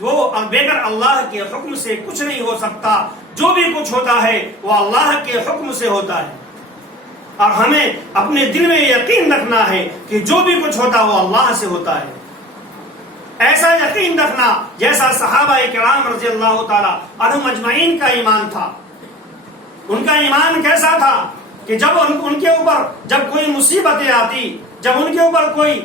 وہ بغیر اللہ کے حکم سے کچھ نہیں ہو سکتا. جو بھی کچھ ہوتا ہے وہ اللہ کے حکم سے ہوتا ہے، اور ہمیں اپنے دل میں یقین رکھنا ہے کہ جو بھی کچھ ہوتا وہ اللہ سے ہوتا ہے. ایسا یقین رکھنا جیسا صحابہ کرام رضی اللہ تعالی عنہم اجمعین کا ایمان تھا. ان کا ایمان کیسا تھا کہ جب ان کے اوپر جب کوئی مصیبتیں آتی، جب ان کے اوپر کوئی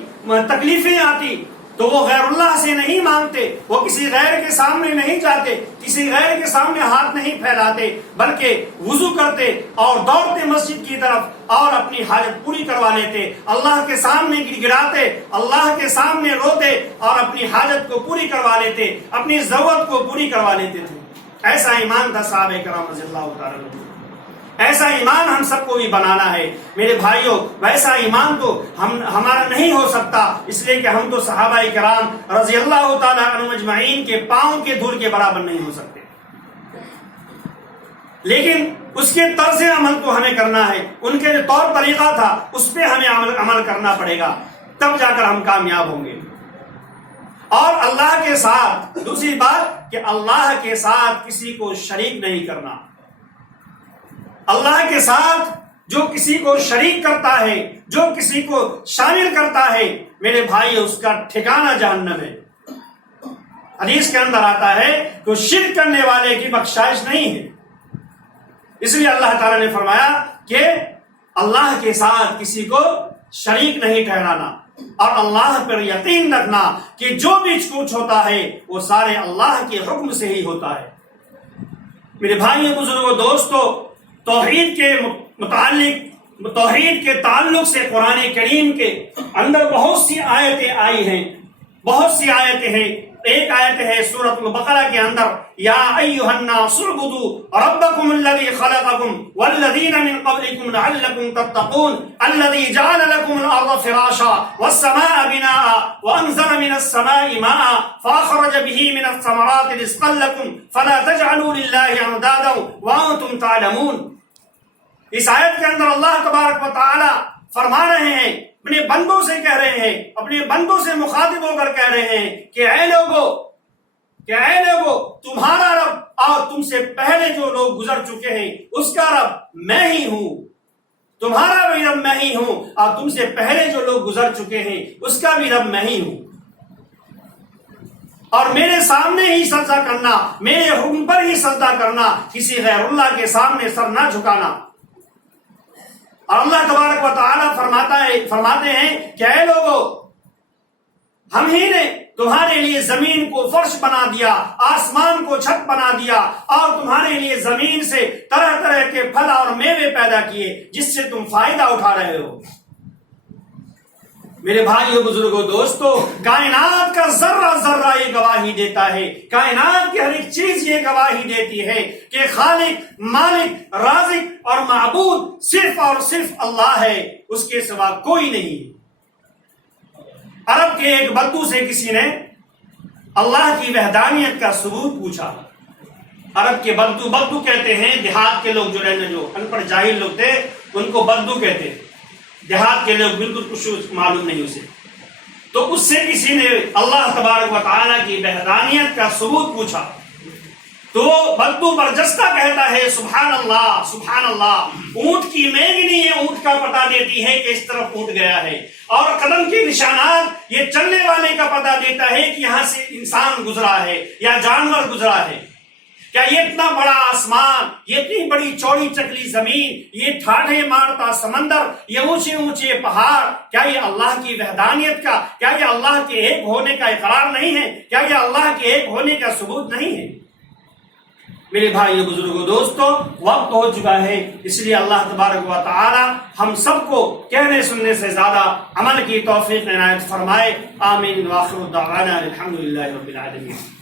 تکلیفیں آتی تو وہ غیر اللہ سے نہیں مانگتے، وہ کسی غیر کے سامنے نہیں جاتے، کسی غیر کے سامنے ہاتھ نہیں پھیلاتے، بلکہ وضو کرتے اور دوڑتے مسجد کی طرف اور اپنی حاجت پوری کروا لیتے، اللہ کے سامنے گڑ گڑاتے، اللہ کے سامنے روتے اور اپنی حاجت کو پوری کروا لیتے، اپنی ضرورت کو پوری کروا لیتے تھے. ایسا ایمان تھا صحابہ کرام رضی اللہ تعالیٰ عنہ. ایسا ایمان ہم سب کو بھی بنانا ہے میرے بھائیوں. ویسا ایمان تو ہمارا نہیں ہو سکتا، اس لیے کہ ہم تو صحابہ کرام رضی اللہ تعالیٰ عنہ اجمعین کے پاؤں کے دھول کے برابر نہیں ہو سکتے، لیکن اس کے طرز عمل کو ہمیں کرنا ہے. ان کے جو طور طریقہ تھا اس پہ ہمیں عمل کرنا پڑے گا، تب جا کر ہم کامیاب ہوں گے. اور اللہ کے ساتھ دوسری بات کہ اللہ کے ساتھ کسی کو شریک نہیں کرنا. اللہ کے ساتھ جو کسی کو شریک کرتا ہے، جو کسی کو شامل کرتا ہے، میرے بھائی اس کا ٹھکانہ جہنم ہے. حدیث کے اندر آتا ہے کہ شرک کرنے والے کی بخشائش نہیں ہے. اس لیے اللہ تعالیٰ نے فرمایا کہ اللہ کے ساتھ کسی کو شریک نہیں ٹھہرانا اور اللہ پر یقین رکھنا کہ جو بھی کچھ ہوتا ہے وہ سارے اللہ کے حکم سے ہی ہوتا ہے. میرے بھائیوں بزرگوں دوستو، توحید کے تعلق سے قرآن کریم کے اندر بہت سی آیتیں آئی ہیں، بہت سی آیتیں ہیں. ایک آیت ہے سورۃ البقرہ کے اندر، یا ایھا الناس اعبدوا ربکم الذی خلقکم والذین من قبلکم لعلکم تتقون الذی جعل لکم الارض فراشا والسماء بناء وانزل من السماء ماء فاخرج به من الثمرات رزقا لکم فلا تجعلوا للہ اندادا وانتم تعلمون. اس آیت کے اندر اللہ تبارک و تعالی فرما رہے ہیں، اپنے بندوں سے کہہ رہے ہیں، اپنے بندوں سے مخاطب ہو کر کہہ رہے ہیں کہ اے لوگو تمہارا رب اور تم سے پہلے جو لوگ گزر چکے ہیں اس کا رب میں ہی ہوں. تمہارا بھی رب میں ہی ہوں اور تم سے پہلے جو لوگ گزر چکے ہیں اس کا بھی رب میں ہی ہوں. اور میرے سامنے ہی سجدہ کرنا، میرے حکم پر ہی سجدہ کرنا، کسی غیر اللہ کے سامنے سر نہ جھکانا. اور اللہ تبارک و تعالی فرماتے ہیں کہ اے لوگو، ہم ہی نے تمہارے لیے زمین کو فرش بنا دیا، آسمان کو چھت بنا دیا اور تمہارے لیے زمین سے طرح طرح کے پھل اور میوے پیدا کیے جس سے تم فائدہ اٹھا رہے ہو. میرے بھائیو بزرگوں دوستو، کائنات کا ذرہ ذرہ یہ گواہی دیتا ہے، کائنات کی ہر ایک چیز یہ گواہی دیتی ہے کہ خالق، مالک، رازق اور معبود صرف اور صرف اللہ ہے، اس کے سوا کوئی نہیں. عرب کے ایک بدو سے کسی نے اللہ کی وحدانیت کا ثبوت پوچھا. عرب کے بدو کہتے ہیں، دیہات کے لوگ جو ان پڑھ جاہل لوگ تھے ان کو بدو کہتے ہیں. دیہات کے لوگ بالکل کچھ معلوم نہیں اسے. تو اس سے کسی نے اللہ تبارک و تعالیٰ کی وحدانیت کا ثبوت پوچھا تو وہ بدو برجستہ کہتا ہے سبحان اللہ سبحان اللہ. اونٹ کی مینگنی یہ اونٹ کا پتہ دیتی ہے کہ اس طرف اونٹ گیا ہے، اور قدم کے نشانات یہ چلنے والے کا پتہ دیتا ہے کہ یہاں سے انسان گزرا ہے یا جانور گزرا ہے. کیا یہ اتنا بڑا آسمان، یہ اتنی بڑی چوڑی چکلی زمین، یہ ٹھاٹھے مارتا سمندر، یہ اونچے اونچے پہاڑ، کیا یہ اللہ کی وحدانیت کا، کیا یہ اللہ کے ایک ہونے کا اقرار نہیں ہے؟ کیا یہ اللہ کے ایک ہونے کا ثبوت نہیں ہے؟ میرے بھائی بزرگوں دوستو، وقت ہو چکا ہے، اس لیے اللہ تبارک و تعالی ہم سب کو کہنے سننے سے زیادہ عمل کی توفیق عنایت فرمائے. آمین. واخر دعوانا الحمدللہ رب العالمین.